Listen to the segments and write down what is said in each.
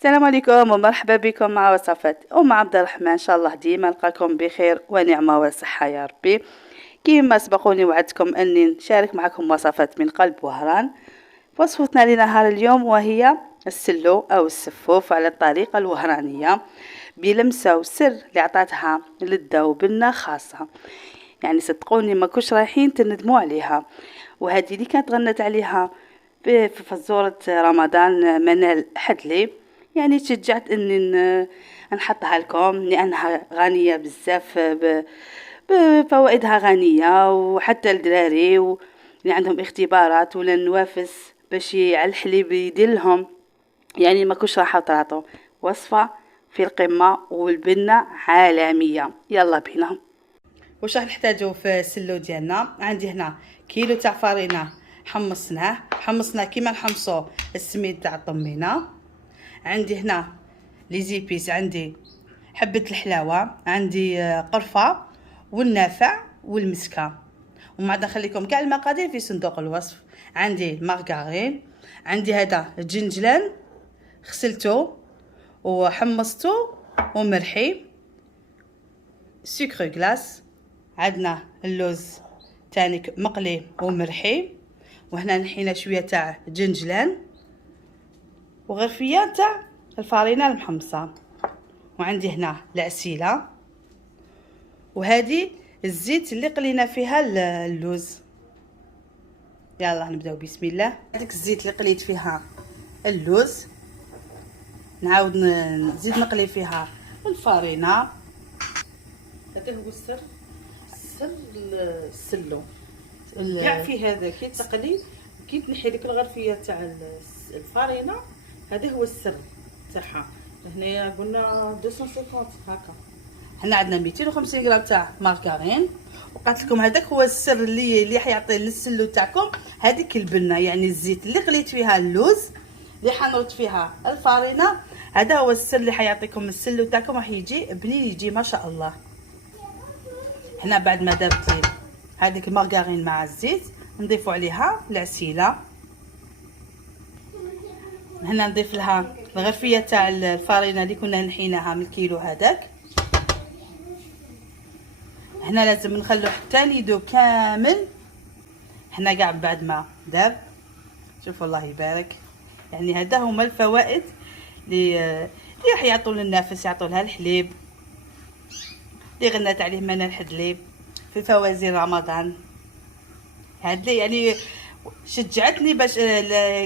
السلام عليكم ومرحبا بكم مع وصفات عبد الرحمن. ان شاء الله ديما نلقاكم بخير ونعمه وصحه يا ربي. كيما سبقوني وعدتكم اني نشارك معكم وصفات من قلب وهران. وصفتنا لنهار اليوم وهي السلو او السفوف على الطريقه الوهرانيه بلمسه وسر اللي عطاتها لذه وبنه خاصه. يعني صدقوني ما كوش رايحين تندموا عليها. وهذه اللي كانت غنت عليها في فزورة رمضان منال حدلي، يعني تشجعت اني نحطها لكم لانها غنية بزاف بفوائدها غنية، وحتى الدراري اللي عندهم اختبارات ولا نوافس باش على الحليب يدير لهم، يعني ما كوش راح تعطوا وصفة في القمة والبنة عالمية. يلا بينا. واش راح نحتاجو في السلو ديالنا؟ عندي هنا كيلو تاع فرينه حمصناه كيما نحمصو السميد تاع الطمينه. عندي هنا لي زيبيس، عندي حبه الحلاوه، عندي قرفه والنافع والمسكه، وما عاد نخليكم كاع المقادير في صندوق الوصف. عندي المارغرين، عندي هذا الجنجلان غسلته وحمصته ومرحي، سكر غلاس، عندنا اللوز تاني مقلي ومرحي، وهنا نحينا شويه تاع جنجلان وغرفيه تاع الفارينه المحمصه، وعندي هنا العسيله، وهذه الزيت اللي قلينا فيها اللوز. يلا نبداو بسم الله. هذيك الزيت اللي قليت فيها اللوز نعاود نزيد نقلي فيها الفارينه. هذا هو السر السلو كاع في هذا كي تقلي كي تنحي ديك الغرفيه تاع الفارينه، هذا هو السر تاعها. هنايا قلنا 250 هكا. هنا عندنا 250 غرام تاع مارغرين، وقالت لكم هذاك هو السر اللي حيعطي للسلو تاعكم هذيك البنه، يعني الزيت اللي قليت فيها اللوز اللي حنرد فيها الفارينه، هذا هو السر اللي حيعطيكم السلو تاعكم، راح يجي بنين، يجي ما شاء الله. هنا بعد ما دابت لي هذيك المارغرين مع الزيت نضيفوا عليها العسيله. هنا نضيف لها الغرفيه تاع الفارينه اللي كنا نحيناها من الكيلو هذاك. هنا لازم نخلو حتى يذوب كامل. هنا كاع بعد ما داب شوفوا الله يبارك، يعني هذا هما الفوائد اللي راح يعطوا للنفس، يعطوا لها الحليب اللي غنات عليه منال حدلي في فوازير رمضان. هذا يعني شجعتني باش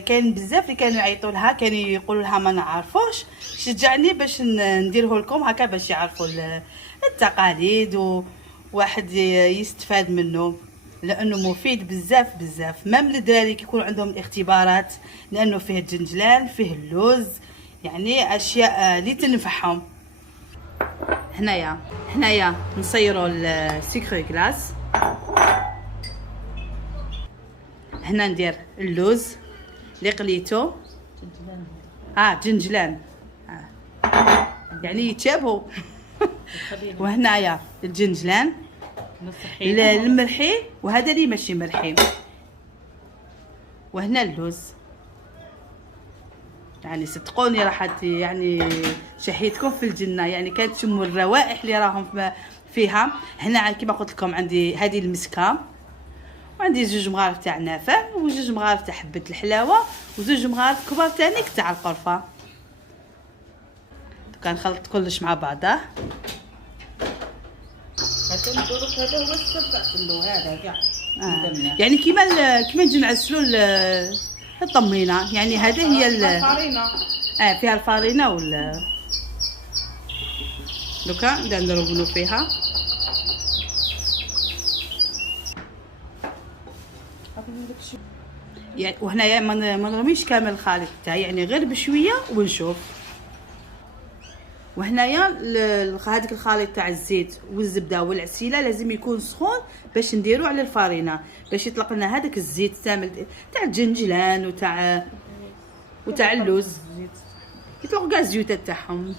كاين بزاف اللي كانوا يعيطوا لها، كانوا يقولوا لها ما نعرفوش، شجعني باش نديره لكم هكا باش يعرفوا التقاليد وواحد يستفاد منه، لانه مفيد بزاف بزاف مام للدراري كيكونوا عندهم الاختبارات، لانه فيه الجنجلان فيه اللوز، يعني اشياء اللي تنفعهم. هنايا نصيروا السكر غلاس. هنا ندير اللوز اللي قليتو جنجلان يعني يتشابهوا وهنايا الجنجلان المرحي، وهذا اللي ماشي مرحي، وهنا اللوز. يعني صدقوني راح يعني شهيتكم في الجنه، يعني كانت تشموا الروائح اللي راهم فيها. هنا كما قلت لكم عندي هذه المسكه، وعندي 2 مغارف تاع نافع، و2 مغارف تاع حبه الحلاوه، و2 مغارف كبار تانيك تاع القرفه. كنخلط كلش مع بعضه. هذا هو السر تاع السلو هذا كاع. يعني كيما نجي نعسلو الطمينه، يعني هذه هي الفارينه. فيها الفارينه دوكا نديرو فيها. يعني وهنايا ما نرميش كامل الخليط تاعي، يعني غير بشويه ونشوف. وهنايا هذاك الخليط تاع الزيت والزبده والعسيله لازم يكون سخون باش نديرو على الفارينه، باش يطلق لنا هذاك الزيت السامل تاع الجنجلان وتاع اللوز، يطلقوا كاع الزيوتات تاعهم.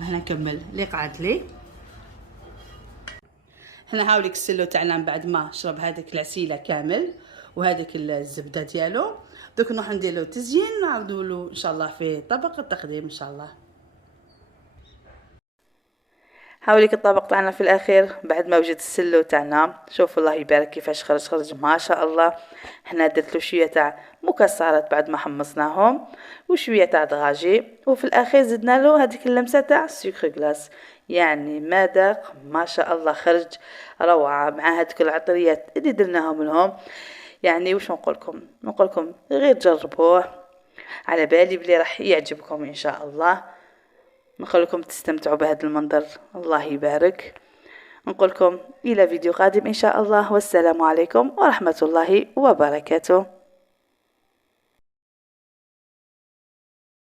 هنا نكمل اللي قعد لي. حنا هاوليك السلو تاعنا من بعد ما شرب هذاك العسيله كامل وهذاك الزبده ديالو. دوك نروح نديرلو تزيين نعاودولو ان شاء الله في طبق التقديم ان شاء الله. هاوليك الطبق تاعنا في الاخير بعد ما وجد السلو تاعنا. شوفوا الله يبارك كيفاش خرج ما شاء الله. حنا درتلو شويه تاع مكسرات بعد ما حمصناهم وشويه تاع دغاجي، وفي الاخير زدنا له هذيك اللمسه تاع السكر غلاس. يعني مذاق ما شاء الله خرج روعه مع هذيك العطريات اللي درناهم لهم. يعني وش نقولكم غير جربوه، على بالي بلي راح يعجبكم ان شاء الله. نخليكم تستمتعوا بهذا المنظر. الله يبارك. نقولكم الى فيديو قادم ان شاء الله، والسلام عليكم ورحمة الله وبركاته.